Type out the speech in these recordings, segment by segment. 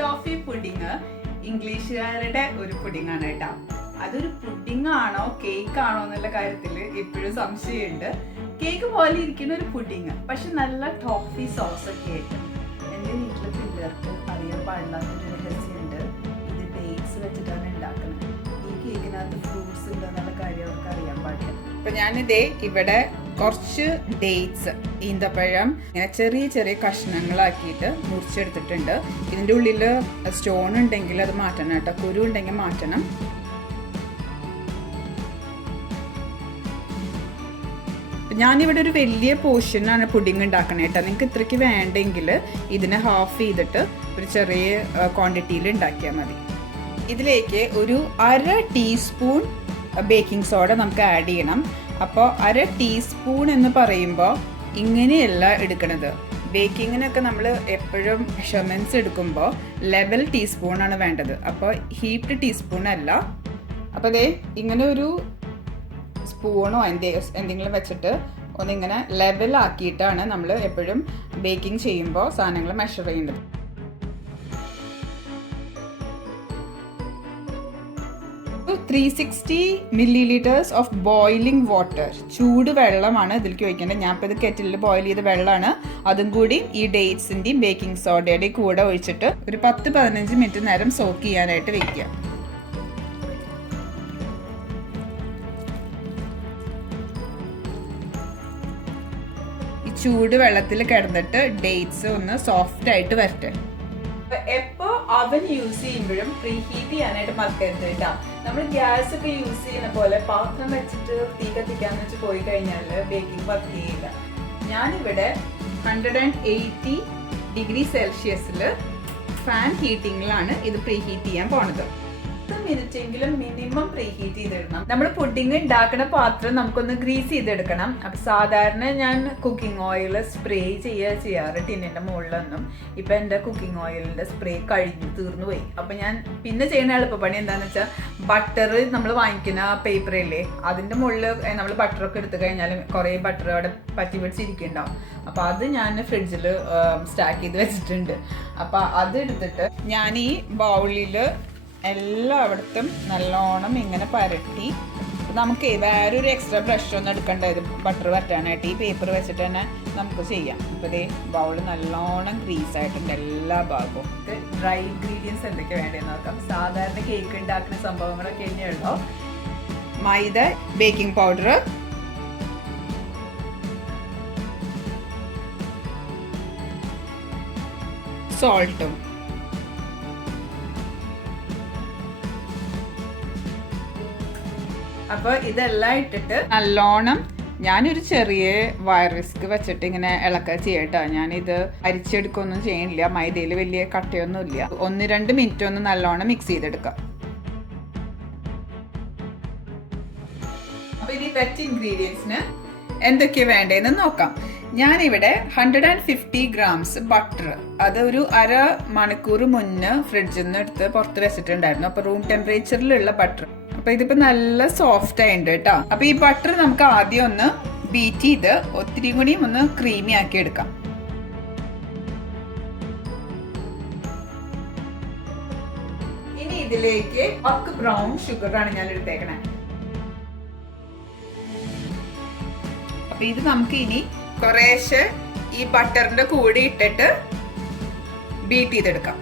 Toffee pudding ഇംഗ്ലീഷുകാരുടെ ഒരു pudding ആണ് കേട്ടോ. അതൊരു പുഡിംഗ് ആണോ കേക്ക് ആണോ എന്നുള്ള കാര്യത്തിൽ എപ്പോഴും സംശയമുണ്ട്. കേക്ക് പോലെ ഇരിക്കുന്ന ഒരു പുഡിംഗ്, പക്ഷെ നല്ല ടോഫി സോസ് ഒക്കെ ആയിട്ട്. എൻ്റെ വീട്ടിലെ പിള്ളേർക്ക് അറിയാൻ പാടില്ലാത്തൊരു രഹസ്യമുണ്ട്. ഇത് ഡേറ്റ്സ് വെച്ചിട്ടാണ് ഉണ്ടാക്കുന്നത്. ഈ കേക്കിനകത്ത് ഫ്രൂട്ട്സ് ഉണ്ടെന്നുള്ള കാര്യം അവർക്ക് അറിയാൻ പാടില്ല. അപ്പൊ ഞാനിതേ ഇവിടെ കുറച്ച് ഡേറ്റ്സ്, ഈന്തപ്പഴം ഇങ്ങനെ ചെറിയ ചെറിയ കഷ്ണങ്ങളാക്കിയിട്ട് മുറിച്ചെടുത്തിട്ടുണ്ട്. ഇതിൻ്റെ ഉള്ളിൽ സ്റ്റോൺ ഉണ്ടെങ്കിൽ അത് മാറ്റണം കേട്ടോ, കുരു ഉണ്ടെങ്കിൽ മാറ്റണം. ഞാനിവിടെ ഒരു വലിയ പോർഷനാണ് പുഡിംഗ് ഉണ്ടാക്കണേ കേട്ടോ. നിങ്ങൾക്ക് ഇത്രയ്ക്ക് വേണ്ടെങ്കിൽ ഇതിനെ ഹാഫ് ചെയ്തിട്ട് ഒരു ചെറിയ ക്വാണ്ടിറ്റിയിൽ ഉണ്ടാക്കിയാൽ മതി. ഇതിലേക്ക് ഒരു 1/2 ടീസ്പൂൺ ബേക്കിംഗ് സോഡ നമുക്ക് ആഡ് ചെയ്യണം. അപ്പോൾ 1/2 ടീസ്പൂൺ എന്ന് പറയുമ്പോൾ ഇങ്ങനെയല്ല എടുക്കണത്. ബേക്കിങ്ങിനൊക്കെ നമ്മൾ എപ്പോഴും മെഷർമെൻറ്റ്സ് എടുക്കുമ്പോൾ ലെവൽ ടീസ്പൂണാണ് വേണ്ടത്. അപ്പോൾ ഹീപ്ഡ് ടീസ്പൂൺ അല്ല. അപ്പോൾ അതേ ഇങ്ങനെ ഒരു സ്പൂണോ എന്തെങ്കിലും വെച്ചിട്ട് ഒന്നിങ്ങനെ ലെവലാക്കിയിട്ടാണ് നമ്മൾ എപ്പോഴും ബേക്കിംഗ് ചെയ്യുമ്പോൾ സാധനങ്ങൾ മെഷർ ചെയ്യേണ്ടത്. $360 ml ഓഫ് ബോയിലിംഗ് വാട്ടർ, ചൂട് വെള്ളമാണ് ഇതിലേക്ക് ഒഴിക്കേണ്ടത്. ഞാൻ ഇപ്പോൾ ഇത് കെറ്റിലിൽ ബോയിൽ ചെയ്ത വെള്ളമാണ്. അതും കൂടി ഈ ഡേറ്റ്സിൻ്റെയും ബേക്കിംഗ് സോഡയുടെയും കൂടെ ഒഴിച്ചിട്ട് ഒരു 10-15 മിനിറ്റ് നേരം സോക്ക് ചെയ്യാനായിട്ട് വെക്കുക. ഈ ചൂട് വെള്ളത്തിൽ കിടന്നിട്ട് ഡേറ്റ്സ് ഒന്ന് സോഫ്റ്റ് ആയിട്ട് വരട്ടെ. എപ്പോ അവൻ യൂസ് ചെയ്യുമ്പോഴും പ്രീ ഹീറ്റ് ചെയ്യാനായിട്ട് മറക്കരുത് കേട്ടോ. നമ്മൾ ഗ്യാസ് ഒക്കെ യൂസ് ചെയ്യുന്ന പോലെ പാത്രം വെച്ചിട്ട് തീ കത്തിക്കാന്ന് വെച്ച് പോയി കഴിഞ്ഞാൽ ബേക്കിംഗ് വർക്ക് ചെയ്യില്ല. ഞാനിവിടെ 180°C ഫാൻ ഹീറ്റിങ്ങിലാണ് ഇത് പ്രീ ഹീറ്റ് ചെയ്യാൻ പോണത്. 10 മിനിറ്റെങ്കിലും മിനിമം പ്രീ ഹീറ്റ് ചെയ്തിടണം. നമ്മൾ പുഡിംഗ് ഉണ്ടാക്കുന്ന പാത്രം നമുക്കൊന്ന് ഗ്രീസ് ചെയ്തെടുക്കണം. അപ്പം സാധാരണ ഞാൻ കുക്കിംഗ് ഓയിൽ സ്പ്രേ ചെയ്യാറ് ടിന്നിൻ്റെ മുകളിലൊന്നും. ഇപ്പം എൻ്റെ കുക്കിംഗ് ഓയിലിൻ്റെ സ്പ്രേ തീർന്നു പോയി. അപ്പം ഞാൻ പിന്നെ ചെയ്യുന്ന എളുപ്പപ്പണി എന്താണെന്ന് വെച്ചാൽ ബട്ടർ നമ്മൾ വാങ്ങിക്കുന്ന പേപ്പറില്ലേ അതിൻ്റെ മുകളിൽ നമ്മൾ ബട്ടറൊക്കെ എടുത്തു കഴിഞ്ഞാൽ കുറേ ബട്ടർ അവിടെ പറ്റി പിടിച്ചിരിക്കുന്നുണ്ടാവും. അപ്പം അത് ഞാൻ ഫ്രിഡ്ജിൽ സ്റ്റാക്ക് ചെയ്ത് വെച്ചിട്ടുണ്ട്. അപ്പം അത് എടുത്തിട്ട് ഞാൻ ഈ ബൗളിൽ എല്ലായിടത്തും നല്ലോണം ഇങ്ങനെ പരട്ടി, നമുക്ക് വേറൊരു എക്സ്ട്രാ ബ്രഷ് ഒന്നും എടുക്കേണ്ട. ഇത് ബട്ടർ വരട്ടാനായിട്ട് ഈ പേപ്പർ വെച്ചിട്ട് തന്നെ നമുക്ക് ചെയ്യാം. അപ്പോൾ ഇതേ ബൗൾ നല്ലോണം ഗ്രീസ് ആയിട്ടുണ്ട് എല്ലാ ഭാഗവും. ഡ്രൈ ഇൻഗ്രീഡിയൻസ് എന്തൊക്കെ വേണ്ടതെന്ന് നോക്കാം. സാധാരണ കേക്ക് ഉണ്ടാക്കുന്ന സംഭവങ്ങളൊക്കെ തന്നെയുള്ളൂ. മൈദ, ബേക്കിംഗ് പൗഡർ, സോൾട്ടും. അപ്പോൾ ഇതെല്ലാം ഇട്ടിട്ട് നല്ലോണം ഞാനൊരു ചെറിയ വയർ വിസ്ക് വെച്ചിട്ട് ഇങ്ങനെ ഇളക്കുക ചെയ്യട്ടോ. ഞാനിത് അരിച്ചെടുക്കൊന്നും ചെയ്യണില്ല. മൈദയിൽ വലിയ കട്ടയൊന്നുമില്ല. 1-2 മിനിറ്റ് ഒന്ന് നല്ലോണം മിക്സ് ചെയ്തെടുക്കാം. അപ്പോൾ ഇനി വെറ്റ് ഇൻഗ്രീഡിയൻസിന് എന്തൊക്കെയാണ് വേണ്ടതെന്ന് നോക്കാം. ഞാനിവിടെ 150 ഗ്രാംസ് ബട്ടർ, അത് ഒരു 1/2 മണിക്കൂർ മുന്നേ ഫ്രിഡ്ജിൽ നിന്ന് എടുത്ത് പുറത്ത് വെച്ചിട്ടുണ്ടായിരുന്നു. അപ്പോൾ റൂം ടെമ്പറേച്ചറിലുള്ള ബട്ടർ. അപ്പൊ ഇതിപ്പോ നല്ല സോഫ്റ്റ് ആയിട്ടുണ്ട് കേട്ടോ. അപ്പൊ ഈ ബട്ടർ നമുക്ക് ആദ്യം ഒന്ന് ബീറ്റ് ചെയ്ത് ഒത്തിരി കൂടി ഒന്ന് ക്രീമി ആക്കി എടുക്കാം. ഇനി ഇതിലേക്ക് പക്ക് ബ്രൗൺ ഷുഗറാണ് ഞാൻ എടുത്തേക്കണേ. അപ്പൊ ഇത് നമുക്ക് ഇനി കുറേശ്ശെ ഈ ബട്ടറിന്റെ കൂടെ ഇട്ടിട്ട് ബീറ്റ് ചെയ്തെടുക്കാം.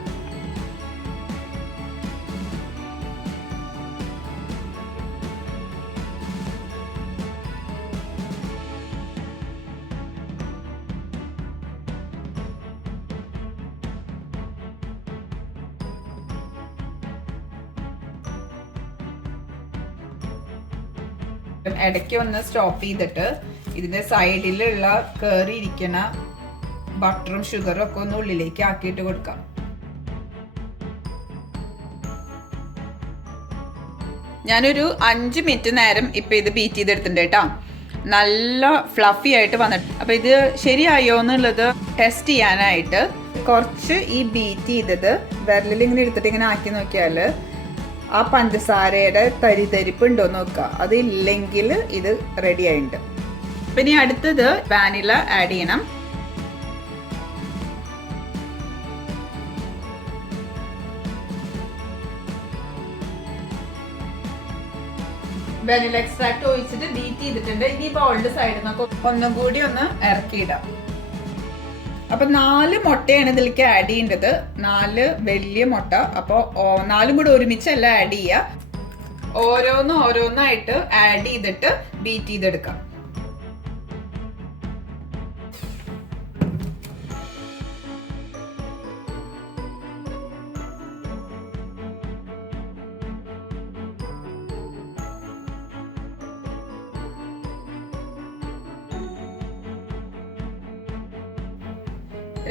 ഇടയ്ക്ക് ഒന്ന് സ്റ്റോപ്പ് ചെയ്തിട്ട് ഇതിന്റെ സൈഡിലുള്ള കയറിയിരിക്കുന്ന ബട്ടറും ഷുഗറും ഒക്കെ ഒന്ന് ഉള്ളിലേക്ക് ആക്കിയിട്ട് കൊടുക്കാം. ഞാനൊരു 5 മിനിറ്റ് നേരം ഇപ്പൊ ഇത് ബീറ്റ് ചെയ്തെടുത്തിട്ടുണ്ട് കേട്ടോ. നല്ല ഫ്ലഫി ആയിട്ട് വന്നിട്ട്. അപ്പൊ ഇത് ശരിയായോ എന്നുള്ളത് ടെസ്റ്റ് ചെയ്യാനായിട്ട് കുറച്ച് ഈ ബീറ്റ് ചെയ്തത് വിരലിൽ ഇങ്ങനെ എടുത്തിട്ട് ഇങ്ങനെ ആക്കി നോക്കിയാല് ആ പഞ്ചസാരയുടെ തരിതരിപ്പ് ഉണ്ടോ നോക്കുക. അതില്ലെങ്കിൽ ഇത് റെഡി ആയിട്ടുണ്ട്. പിന്നെ അടുത്തത് വാനില ആഡ് ചെയ്യണം. വാനില എക്സ്ട്രാക്ട് ഒഴിച്ചിട്ട് ബീറ്റ് ചെയ്തിട്ടുണ്ട്. ഇനി ബൗളിന്റെ സൈഡിൽ നിന്നൊക്കെ ഒന്നും കൂടി ഒന്ന് ഇറക്കിയിടാം. അപ്പൊ 4 മുട്ടയാണ് ഇതിലേക്ക് ആഡ് ചെയ്യേണ്ടത്. 4 വലിയ മുട്ട. അപ്പൊ 4 കൂടി ഒരുമിച്ചല്ല ആഡ് ചെയ്യുക, ഓരോന്നായിട്ട് ആഡ് ചെയ്തിട്ട് ബീറ്റ് ചെയ്തെടുക്കാം.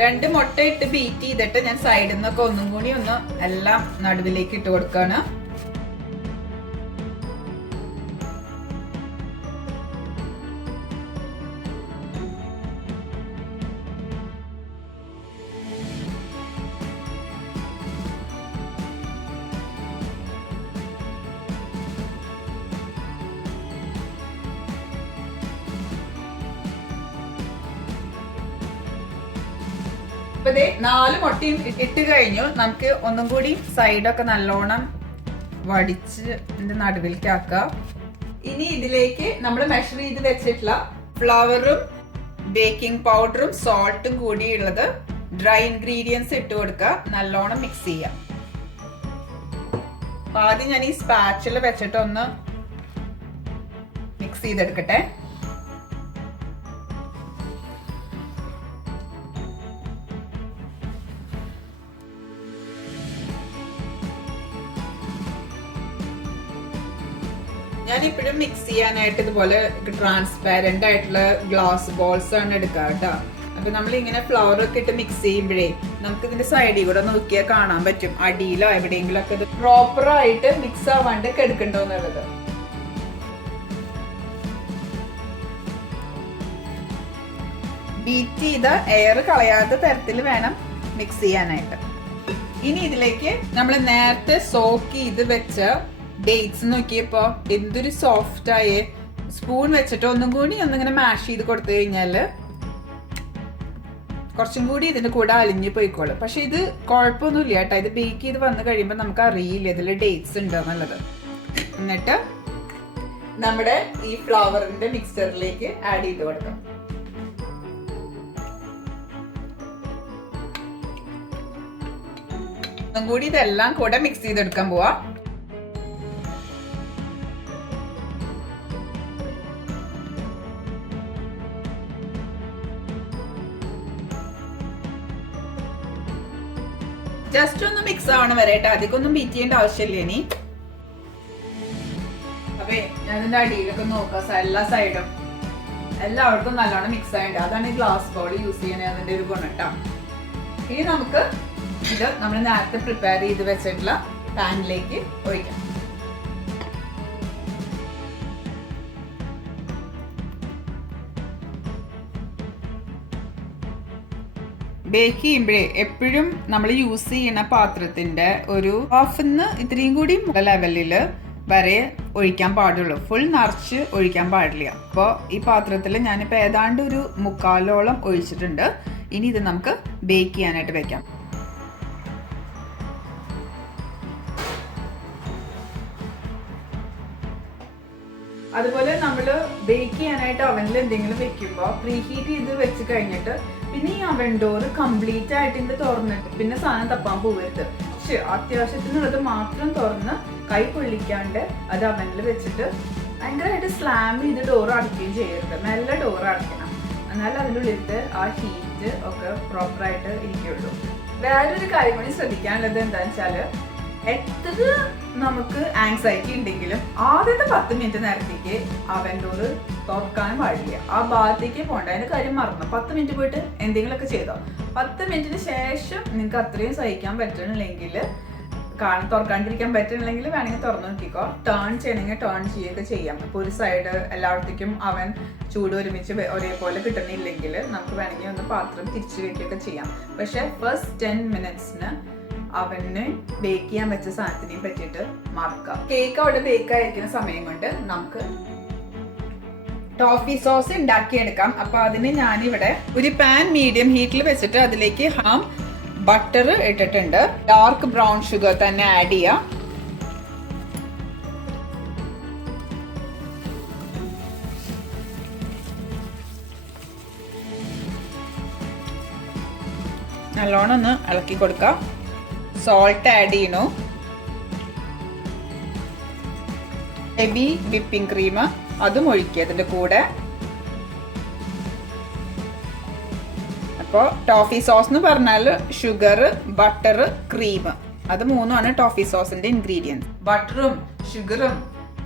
രണ്ട് മുട്ട ഇട്ട് ബീറ്റ് ചെയ്തിട്ട് ഞാൻ സൈഡിൽ നിന്നൊക്കെ ഒന്നും കൂടി ഒന്ന് എല്ലാം നടുവിലേക്ക് ഇട്ട് കൊടുക്കാണ്. ഇപ്പൊ 4 മുട്ടയും ഇട്ട് കഴിഞ്ഞു. നമുക്ക് ഒന്നും കൂടി സൈഡൊക്കെ നല്ലോണം വടിച്ച് ഇതിന്റെ നടുവിലേക്ക് ആക്കാം. ഇനി ഇതിലേക്ക് നമ്മൾ മെഷർ ചെയ്ത് വെച്ചിട്ടുള്ള ഫ്ലവറും ബേക്കിംഗ് പൗഡറും സോൾട്ടും കൂടിയുള്ളത് ഡ്രൈ ഇൻഗ്രീഡിയൻസ് ഇട്ട് കൊടുക്കുക. നല്ലോണം മിക്സ് ചെയ്യാം. ആദ്യം ഞാൻ ഈ സ്പാച്ചിൽ വെച്ചിട്ട് ഒന്ന് മിക്സ് ചെയ്തെടുക്കട്ടെ. ഞാൻ ഇപ്പോഴും മിക്സ് ചെയ്യാനായിട്ട് ഇതുപോലെ ട്രാൻസ്പാരന്റ് ആയിട്ടുള്ള ഗ്ലാസ് ബോൾസ് ആണ് എടുക്കുക കേട്ടോ. അപ്പൊ നമ്മൾ ഇങ്ങനെ ഫ്ലവർ ഒക്കെ ഇട്ട് മിക്സ് ചെയ്യുമ്പോഴേ നമുക്ക് ഇതിന്റെ സൈഡിൽ കൂടെ നോക്കിയാൽ കാണാൻ പറ്റും അടിയിലോ എവിടെയെങ്കിലും ഒക്കെ ഇത് പ്രോപ്പർ ആയിട്ട് മിക്സ് ആവാണ്ട് എടുക്കണ്ടോന്നുള്ളത്. ബീറ്റ് ചെയ്ത എയർ കളയാത്ത തരത്തിൽ വേണം മിക്സ് ചെയ്യാനായിട്ട്. ഇനി ഇതിലേക്ക് നമ്മൾ നേരത്തെ സോക്ക് ചെയ്ത് വെച്ച ഡേറ്റ്സ് നോക്കിയപ്പോ എന്തൊരു സോഫ്റ്റ് ആയേ. സ്പൂൺ വെച്ചിട്ട് ഒന്നും കൂടി ഒന്നിങ്ങനെ മാഷ് ചെയ്ത് കൊടുത്തു കഴിഞ്ഞാല് കുറച്ചും കൂടി ഇതിന്റെ കൂടെ അലിഞ്ഞു പോയിക്കോളും. പക്ഷെ ഇത് കുഴപ്പമൊന്നുമില്ല കേട്ടോ. ഇത് ബേക്ക് ചെയ്ത് വന്നു കഴിയുമ്പോൾ നമുക്ക് അറിയില്ല ഇതിൽ ഡേറ്റ്സ് ഉണ്ട് എന്നുള്ളത്. എന്നിട്ട് നമ്മുടെ ഈ ഫ്ലവറിന്റെ മിക്സ്ചറിലേക്ക് ആഡ് ചെയ്ത് കൊടുക്കാം. ഒന്നും കൂടി ഇതെല്ലാം കൂടെ മിക്സ് ചെയ്തെടുക്കാൻ പോവാ. ജസ്റ്റ് ഒന്ന് മിക്സ് ആവണം വരെ കേട്ടോ. അധികം ഒന്നും ബീറ്റ് ചെയ്യേണ്ട ആവശ്യമില്ല. ഇനി അപ്പേ ഞാൻ ഇതിന്റെ അടിയിലൊക്കെ നോക്കാം. എല്ലാ സൈഡും എല്ലാവർക്കും നല്ലോണം മിക്സ് ആയിട്ടുണ്ട്. അതാണ് ഈ ഗ്ലാസ് ബൗൾ യൂസ് ചെയ്യുന്നത്, അതിന്റെ ഒരു ഗുണം കേട്ടോ. ഇനി നമുക്ക് ഇത് നമ്മൾ നേരത്തെ പ്രിപ്പയർ ചെയ്ത് വെച്ചിട്ടുള്ള പാനിലേക്ക് ഒഴിക്കാം. ബേക്ക് ചെയ്യുമ്പോഴേ എപ്പോഴും നമ്മൾ യൂസ് ചെയ്യുന്ന പാത്രത്തിന്റെ ഒരു ഹാഫിന്ന് ഇത്രയും കൂടി ലെവലില് വരെ ഒഴിക്കാൻ പാടുള്ളൂ. ഫുൾ നിറച്ച് ഒഴിക്കാൻ പാടില്ല. അപ്പോൾ ഈ പാത്രത്തിൽ ഞാനിപ്പോൾ ഏതാണ്ട് ഒരു 3/4 ഒഴിച്ചിട്ടുണ്ട്. ഇനി ഇത് നമുക്ക് ബേക്ക് ചെയ്യാനായിട്ട് വെക്കാം. അതുപോലെ നമ്മൾ ബേക്ക് ചെയ്യാനായിട്ട് അവനിൽ എന്തെങ്കിലും വെക്കുമ്പോൾ പ്രീഹീറ്റ് ചെയ്ത് വെച്ച് കഴിഞ്ഞിട്ട് പിന്നെ ഈ അവൻ ഡോർ കംപ്ലീറ്റ് ആയിട്ട് ഇത് തുറന്നിട്ട് പിന്നെ സാധനം തപ്പാൻ പോകരുത്. പക്ഷെ അത്യാവശ്യത്തിനുള്ളത് മാത്രം തുറന്ന് കൈ പൊള്ളിക്കാണ്ട് അത് അവനിൽ വെച്ചിട്ട് ഭയങ്കരമായിട്ട് സ്ലാം ചെയ്ത് ഡോർ അടയ്ക്കുകയും ചെയ്യരുത്. മെല്ലെ ഡോർ അടയ്ക്കണം. എന്നാലും അതിനുള്ളിലത്തെ ആ ഹീറ്റ് ഒക്കെ പ്രോപ്പറായിട്ട് ഇരിക്കുള്ളൂ. വേറൊരു കാര്യം കൂടി ശ്രദ്ധിക്കാനുള്ളത് എന്താണെന്ന് വെച്ചാൽ എത്ര നമുക്ക് ആങ്സൈറ്റി ഉണ്ടെങ്കിലും ആദ്യത്തെ 10 മിനിറ്റ് നേരത്തേക്ക് അവൻ ഡോർ തുറക്കാനും പാടില്ല. ആ ഭാഗത്തേക്ക് പോകണ്ട. അതിന്റെ കാര്യം മറന്നു. 10 മിനിറ്റ് പോയിട്ട് എന്തെങ്കിലുമൊക്കെ ചെയ്തോ. 10 മിനിറ്റിന് ശേഷം നിങ്ങൾക്ക് അത്രയും സഹിക്കാൻ പറ്റണില്ലെങ്കിൽ തുറക്കാണ്ടിരിക്കാൻ പറ്റണില്ലെങ്കിൽ വേണമെങ്കിൽ തുറന്നു നോക്കിക്കോ. ടേൺ ചെയ്യണമെങ്കിൽ ടേൺ ചെയ്യുകയൊക്കെ ചെയ്യാം. ഇപ്പോൾ ഒരു സൈഡ് എല്ലായിടത്തേക്കും അവൻ ചൂട് ഒരുമിച്ച് ഒരേപോലെ കിട്ടണില്ലെങ്കിൽ നമുക്ക് വേണമെങ്കിൽ ഒന്ന് പാത്രം തിരിച്ചു വെക്കുകയൊക്കെ ചെയ്യാം. പക്ഷെ ഫസ്റ്റ് 10 മിനിറ്റ്സിന് അവന് ബേക്ക് ചെയ്യാൻ വെച്ച സാധനത്തിനെയും പറ്റിയിട്ട് മറക്കാം. കേക്ക് അവിടെ ബേക്ക് ആയിരിക്കുന്ന സമയം കൊണ്ട് നമുക്ക് ടോഫി സോസ് ഉണ്ടാക്കിയെടുക്കാം. അപ്പൊ അതിന് ഞാനിവിടെ ഒരു പാൻ മീഡിയം ഹീറ്റിൽ വെച്ചിട്ട് അതിലേക്ക് ബട്ടർ ഇട്ടിട്ടുണ്ട്. ഡാർക്ക് ബ്രൗൺ ഷുഗർ തന്നെ ആഡ് ചെയ്യാം. നല്ലോണം ഒന്ന് ഇളക്കി കൊടുക്കാം. സോൾട്ട് ആഡ് ചെയ്യണു. ഹെവി വിപ്പിംഗ് ക്രീം അതും ഒഴിക്കുക അതിൻ്റെ കൂടെ. അപ്പോൾ ടോഫി സോസ് എന്ന് പറഞ്ഞാൽ ഷുഗർ, ബട്ടർ, ക്രീം, അത് മൂന്നുമാണ് ടോഫി സോസിന്റെ ഇൻഗ്രീഡിയൻസ്. ബട്ടറും ഷുഗറും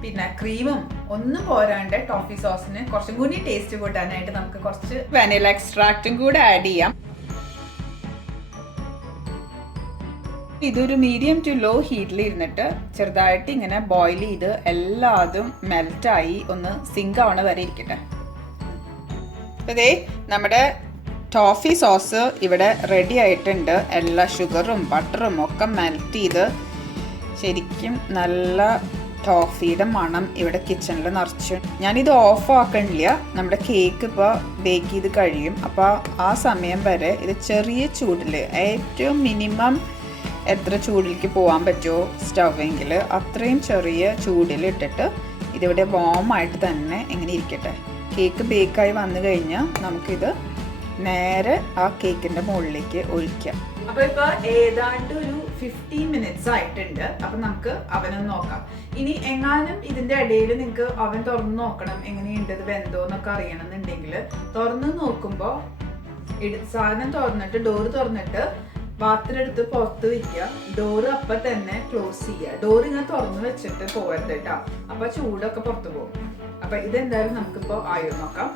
പിന്നെ ക്രീമും ഒന്നും പോരാണ്ട് ടോഫി സോസിന് കുറച്ചും കൂടി ടേസ്റ്റ് കൂട്ടാനായിട്ട് നമുക്ക് കുറച്ച് വാനില എക്സ്ട്രാക്റ്റും കൂടെ ആഡ് ചെയ്യാം. ഇതൊരു മീഡിയം ടു ലോ ഹീറ്റിൽ ഇരുന്നിട്ട് ചെറുതായിട്ട് ഇങ്ങനെ ബോയിൽ ചെയ്ത് എല്ലാതും മെൽറ്റായി ഒന്ന് സിങ്ക് ആവണ വരെ ഇരിക്കട്ടെ. ഇതേ നമ്മുടെ ടോഫി സോസ് ഇവിടെ റെഡി ആയിട്ടുണ്ട്. എല്ലാ ഷുഗറും ബട്ടറും ഒക്കെ മെൽറ്റ് ചെയ്ത് ശരിക്കും നല്ല ടോഫിയുടെ മണം ഇവിടെ കിച്ചണിൽ നിറച്ചു. ഞാനിത് ഓഫ് ആക്കണില്ല. നമ്മുടെ കേക്ക് ഇപ്പോൾ ബേക്ക് ചെയ്ത് കഴിയും. അപ്പോൾ ആ സമയം വരെ ഇത് ചെറിയ ചൂടിൽ, ഏറ്റവും മിനിമം എത്ര ചൂടിലേക്ക് പോകാൻ പറ്റുമോ സ്റ്റവെങ്കിൽ അത്രയും ചെറിയ ചൂടിൽ ഇട്ടിട്ട് ഇതിവിടെ വാമായിട്ട് തന്നെ ഇങ്ങനെ ഇരിക്കട്ടെ. കേക്ക് ബേക്കായി വന്നു കഴിഞ്ഞാൽ നമുക്കിത് നേരെ ആ കേക്കിന്റെ മുകളിലേക്ക് ഒഴിക്കാം. അപ്പൊ ഇപ്പൊ ഏതാണ്ട് ഒരു 15 മിനിറ്റ്സ് ആയിട്ടുണ്ട്. അപ്പൊ നമുക്ക് അവനൊന്ന് നോക്കാം. ഇനി എങ്ങാനും ഇതിന്റെ ഇടയിൽ നിങ്ങൾക്ക് അവൻ തുറന്ന് നോക്കണം, എങ്ങനെയുണ്ട് ഇത് വെന്തോ എന്നൊക്കെ അറിയണമെന്നുണ്ടെങ്കിൽ തുറന്ന് നോക്കുമ്പോ സാധനം തുറന്നിട്ട് ഡോറ് തുറന്നിട്ട് പാത്രം എടുത്ത് പുറത്ത് വെക്കുക. ഡോറ് അപ്പൊ തന്നെ ക്ലോസ് ചെയ്യുക. ഡോറ് ഇങ്ങനെ തുറന്ന് വെച്ചിട്ട് പോകരുത് കേട്ടോ, അപ്പൊ ചൂടൊക്കെ പുറത്തു പോകും. അപ്പൊ ഇതെന്തായാലും നമുക്കിപ്പോ ആയോ നോക്കാം.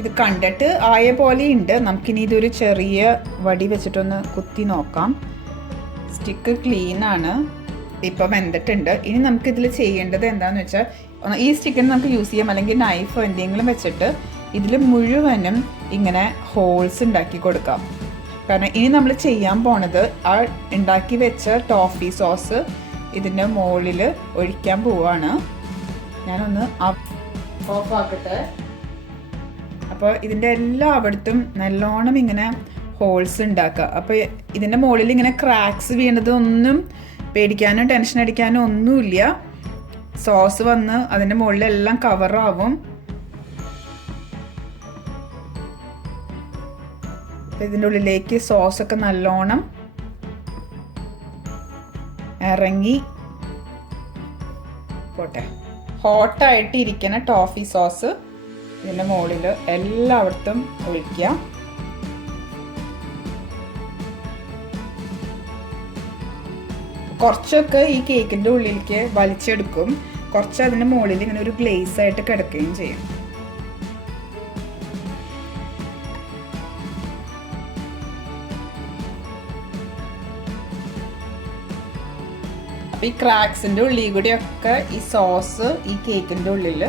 ഇത് കണ്ടിട്ട് ആയ പോലെ ഉണ്ട്. നമുക്കിനി ഇതൊരു ചെറിയ വടി വെച്ചിട്ടൊന്ന് കുത്തി നോക്കാം. സ്റ്റിക്ക് ക്ലീൻ ആണ്, ഇപ്പം വെന്തിട്ടുണ്ട്. ഇനി നമുക്ക് ഇതിൽ ചെയ്യേണ്ടത് എന്താണെന്ന് വെച്ചാൽ ഈ സ്റ്റിക്കിന് നമുക്ക് യൂസ് ചെയ്യാം, അല്ലെങ്കിൽ നൈഫോ എന്തെങ്കിലും വെച്ചിട്ട് ഇതിൽ മുഴുവനും ഇങ്ങനെ ഹോൾസ് ഉണ്ടാക്കി കൊടുക്കാം. കാരണം ഇനി നമ്മൾ ചെയ്യാൻ പോണത് ആ ഉണ്ടാക്കി വെച്ച ടോഫി സോസ് ഇതിൻ്റെ മുകളിൽ ഒഴിക്കാൻ പോവാണ്. ഞാനൊന്ന് ഓഫ് ആക്കട്ടെ. അപ്പോൾ ഇതിൻ്റെ എല്ലായിടത്തും നല്ലോണം ഇങ്ങനെ ഹോൾസ് ഉണ്ടാക്കുക. അപ്പോൾ ഇതിൻ്റെ മുകളിൽ ഇങ്ങനെ ക്രാക്സ് വീണതൊന്നും പേടിക്കാനോ ടെൻഷൻ അടിക്കാനോ ഒന്നുമില്ല. സോസ് വന്ന് അതിൻ്റെ മുകളിലെല്ലാം കവറാവും. ഇതിൻ്റെ ഉള്ളിലേക്ക് സോസൊക്കെ നല്ലോണം ഇറങ്ങി പോട്ടെ. ഹോട്ടായിട്ട് ഇരിക്കുന്ന ടോഫി സോസ് ഇതിൻ്റെ മുകളിൽ എല്ലായിടത്തും ഒഴിക്കുക. കുറച്ചൊക്കെ ഈ കേക്കിൻ്റെ ഉള്ളിലേക്ക് വലിച്ചെടുക്കും, കുറച്ച് അതിൻ്റെ മുകളിൽ ഇങ്ങനെ ഒരു ഗ്ലേസ് ആയിട്ട് കിടക്കുകയും ചെയ്യും. അപ്പോൾ ഈ ക്രാക്സിൻ്റെ ഉള്ളിൽ കൂടെയൊക്കെ ഈ സോസ് ഈ കേക്കിൻ്റെ ഉള്ളിൽ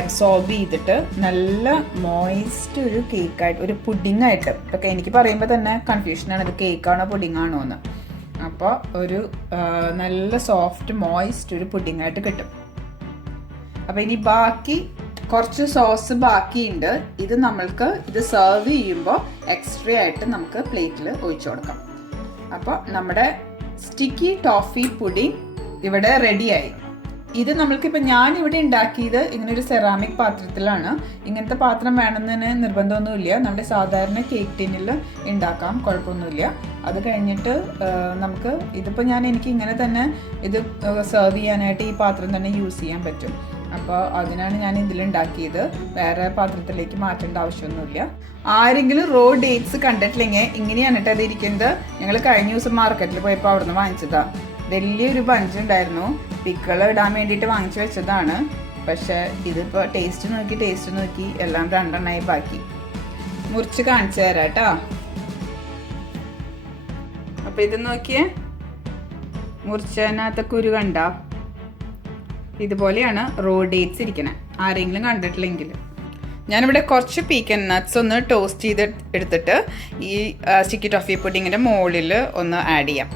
അബ്സോർബ് ചെയ്തിട്ട് നല്ല മോയിസ്റ്റ് ഒരു കേക്കായിട്ട്, ഒരു പുഡിംഗ് ആയിട്ട്, ഇപ്പം എനിക്ക് പറയുമ്പോൾ തന്നെ കൺഫ്യൂഷനാണ് ഇത് കേക്കാണോ പുഡിംഗ് എന്ന്. അപ്പോൾ ഒരു നല്ല സോഫ്റ്റ് മോയിസ്റ്റ് ഒരു പുഡിംഗ് ആയിട്ട് കിട്ടും. അപ്പോൾ ഇനി ബാക്കി കുറച്ച് സോസ് ബാക്കിയുണ്ട്. ഇത് നമ്മൾക്ക് ഇത് സെർവ് ചെയ്യുമ്പോൾ എക്സ്ട്രാ ആയിട്ട് നമുക്ക് പ്ലേറ്റിൽ ഒഴിച്ചു കൊടുക്കാം. അപ്പോൾ നമ്മുടെ സ്റ്റിക്കി ടോഫി പുഡിംഗ് ഇവിടെ റെഡിയായി. ഇത് നമ്മൾക്കിപ്പോൾ ഞാനിവിടെ ഉണ്ടാക്കിയത് ഇങ്ങനെ ഒരു സെറാമിക് പാത്രത്തിലാണ്. ഇങ്ങനത്തെ പാത്രം വേണമെന്ന് നിർബന്ധമൊന്നുമില്ല, നമ്മുടെ സാധാരണ കേക്ക് ടിന്നിൽ ഉണ്ടാക്കാം, കുഴപ്പമൊന്നുമില്ല. അത് കഴിഞ്ഞിട്ട് നമുക്ക് ഇതിപ്പോൾ എനിക്ക് ഇങ്ങനെ തന്നെ ഇത് സെർവ് ചെയ്യാനായിട്ട് ഈ പാത്രം തന്നെ യൂസ് ചെയ്യാൻ പറ്റും. അപ്പോൾ അതിനാണ് ഞാൻ ഇതിലുണ്ടാക്കിയത്. വേറെ പാത്രത്തിലേക്ക് മാറ്റേണ്ട ആവശ്യമൊന്നുമില്ല. ആരെങ്കിലും റോ ഡേറ്റ്സ് കണ്ടിട്ടില്ലെങ്കിൽ ഇങ്ങനെയാണ് കേട്ടോ അത് ഇരിക്കുന്നത്. ഞങ്ങൾ കഴിഞ്ഞ ദിവസം മാർക്കറ്റിൽ പോയപ്പോൾ അവിടെ നിന്ന് വാങ്ങിച്ചതാണ്. വലിയൊരു ബഞ്ച് ഉണ്ടായിരുന്നു, പിക്കിള് ഇടാൻ വേണ്ടിയിട്ട് വാങ്ങിച്ചു വെച്ചതാണ്. പക്ഷെ ഇതിപ്പോൾ ടേസ്റ്റ് നോക്കി എല്ലാം രണ്ടെണ്ണമായി ബാക്കി. മുറിച്ച് കാണിച്ചു തരാം കേട്ടോ. അപ്പം ഇത് നോക്കിയേ, മുറിച്ചതിനകത്തെ കുരു കണ്ട ഇതുപോലെയാണ് റോ ഡേറ്റ്സ് ഇരിക്കണേ, ആരെങ്കിലും കണ്ടിട്ടില്ലെങ്കിൽ. ഞാനിവിടെ കുറച്ച് പീക്കൻ നട്ട്സ് ഒന്ന് ടോസ്റ്റ് ചെയ്ത് എടുത്തിട്ട് ഈ സ്റ്റിക്കി ടോഫി പുഡിങ്ങിൻ്റെ മുകളിൽ ഒന്ന് ആഡ് ചെയ്യാം.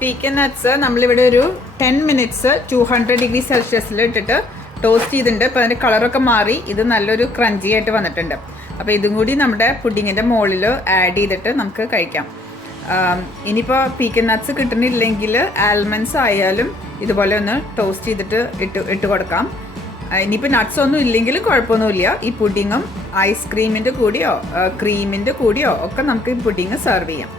പീക്കൻ നട്ട്സ് നമ്മളിവിടെ ഒരു 10 മിനിറ്റ്സ് 200 ഡിഗ്രി സെൽഷ്യസിൽ ഇട്ടിട്ട് ടോസ്റ്റ് ചെയ്തിട്ടുണ്ട്. അപ്പോൾ അതിൻ്റെ കളറൊക്കെ മാറി ഇത് നല്ലൊരു ക്രഞ്ചി ആയിട്ട് വന്നിട്ടുണ്ട്. അപ്പോൾ ഇതും കൂടി നമ്മുടെ പുഡിങ്ങിൻ്റെ മുകളിൽ ആഡ് ചെയ്തിട്ട് നമുക്ക് കഴിക്കാം. ഇനിയിപ്പോൾ പീക്കൻ നട്ട്സ് കിട്ടുന്നില്ലെങ്കിൽ ആൽമണ്ട്സ് ആയാലും ഇതുപോലെ ഒന്ന് ടോസ്റ്റ് ചെയ്തിട്ട് ഇട്ട് കൊടുക്കാം. ഇനിയിപ്പോൾ നട്ട്സ് ഒന്നും ഇല്ലെങ്കിലും കുഴപ്പമൊന്നുമില്ല. ഈ പുഡിങ്ങും ഐസ്ക്രീമിൻ്റെ കൂടിയോ ക്രീമിൻ്റെ കൂടിയോ ഒക്കെ നമുക്ക് ഈ പുഡിങ് സെർവ് ചെയ്യാം.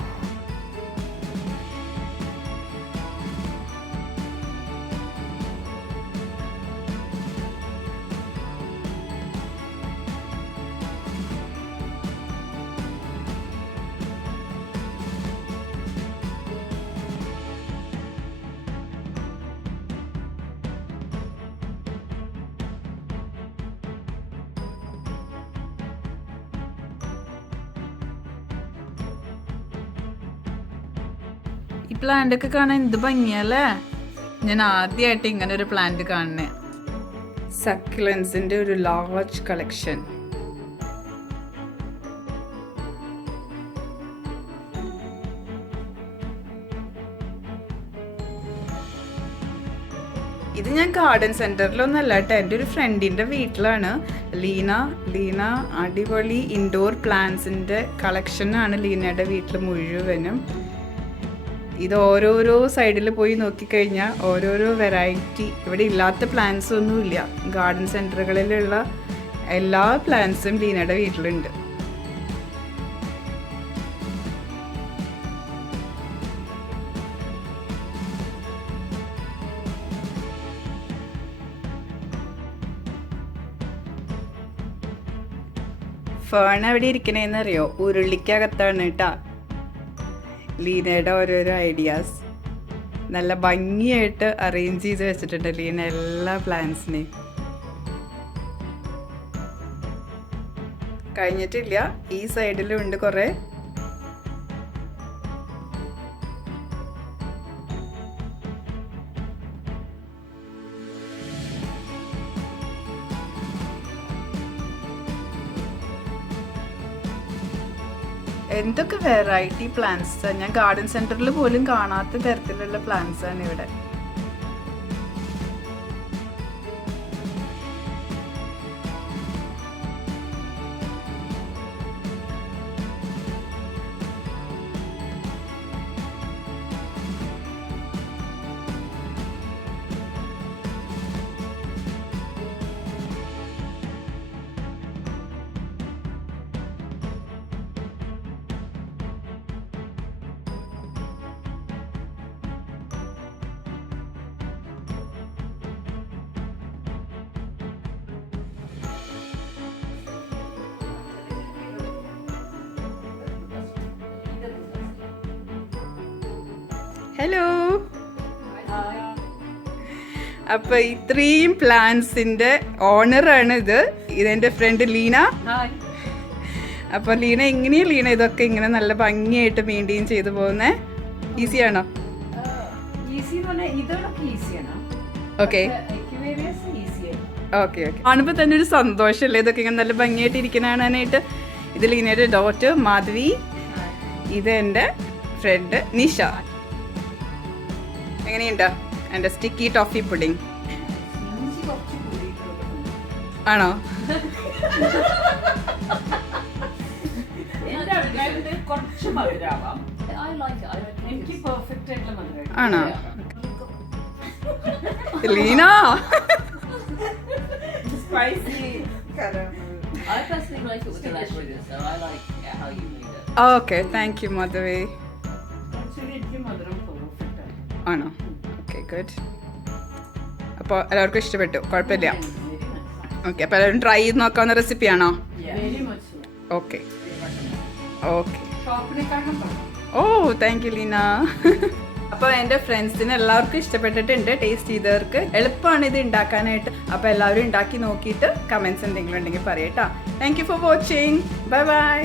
ഈ പ്ലാന്റ് ഒക്കെ കാണാൻ എന്ത് ഭംഗിയല്ലേ. ഞാൻ ആദ്യമായിട്ട് ഇങ്ങനെ ഒരു പ്ലാന്റ് കാണുന്നേ. സക്യുലൻസിന്റെ ഒരു ലാർജ് കളക്ഷൻ. ഇത് ഞാൻ ഗാർഡൻ സെന്ററിലൊന്നല്ല കേട്ടോ, എൻ്റെ ഒരു ഫ്രണ്ടിൻ്റെ വീട്ടിലാണ്. ലീന അടിപൊളി ഇൻഡോർ പ്ലാന്റ്സിൻ്റെ കളക്ഷനാണ് ലീനയുടെ വീട്ടിൽ മുഴുവനും. ഇത് ഓരോരോ സൈഡിൽ പോയി നോക്കിക്കഴിഞ്ഞാൽ ഓരോരോ വെറൈറ്റി, ഇവിടെ ഇല്ലാത്ത പ്ലാന്റ്സ് ഒന്നുമില്ല. ഗാർഡൻ സെന്ററുകളിലുള്ള എല്ലാ പ്ലാന്റ്സും ലീനയുടെ വീട്ടിലുണ്ട്. ഫേൺ എവിടെ ഇരിക്കണേന്നറിയോ? ഉരുളിക്കകത്താണ് കേട്ടാ ലീനയുടെ ഓരോരോ ഐഡിയാസ്. നല്ല ഭംഗിയായിട്ട് അറേഞ്ച് ചെയ്ത് വെച്ചിട്ടുണ്ട് ലീന എല്ലാ പ്ലാന്റ്സിനെയും. കഴിഞ്ഞിട്ടില്ല, ഈ സൈഡിലും ഉണ്ട് കുറേ. എന്തൊക്കെ വെറൈറ്റി പ്ലാന്റ്സ്, ഞാൻ ഗാർഡൻ സെന്ററിൽ പോലും കാണാത്ത തരത്തിലുള്ള പ്ലാന്റ്സ് ആണ് ഇവിടെ. ഹലോ. അപ്പൊ ഇത്രയും പ്ലാന്റ്സിന്റെ ഓണറാണ് ഇതെന്റെ ഫ്രണ്ട് ലീന. അപ്പൊ ലീന എങ്ങനെയാ ലീന ഇതൊക്കെ ഇങ്ങനെ നല്ല ഭംഗിയായിട്ട് മെയിൻറ്റെയിൻ ചെയ്തു പോകുന്നേ? ഈസിയാണോ? Okay okay okay. കാണുമ്പോ തന്നെ ഒരു സന്തോഷമല്ലേ ഇതൊക്കെ ഇങ്ങനെ നല്ല ഭംഗിയായിട്ട് ഇരിക്കാനായിട്ട്. ഇത് ലീനയുടെ ഡോട്ടർ മാധവി, ഇത് എൻ്റെ ഫ്രണ്ട് നിഷ. എങ്ങനെയുണ്ടോ എൻ്റെ സ്റ്റിക്കി ടോഫി പുഡിംഗ്? ആണോ? ആണോ Leena? Okay, thank you Madhavi. ആണോ? Okay, good. അപ്പോൾ എല്ലാവർക്കും ഇഷ്ടപ്പെട്ടു, കുഴപ്പമില്ല. ഓക്കെ, അപ്പോൾ എല്ലാവരും ട്രൈ ചെയ്ത് നോക്കാവുന്ന റെസിപ്പിയാണോ? Okay okay. Oh, thank you Leena. അപ്പോൾ എൻ്റെ ഫ്രണ്ട്സിന് എല്ലാവർക്കും ഇഷ്ടപ്പെട്ടിട്ടുണ്ട്. ടേസ്റ്റ് ചെയ്തവർക്ക് എളുപ്പമാണ് ഇത് ഉണ്ടാക്കാനായിട്ട്. അപ്പോൾ എല്ലാവരും ഉണ്ടാക്കി നോക്കിയിട്ട് കമൻസ് എന്തെങ്കിലും ഉണ്ടെങ്കിൽ പറയട്ടോ. Thank you for watching. Bye bye.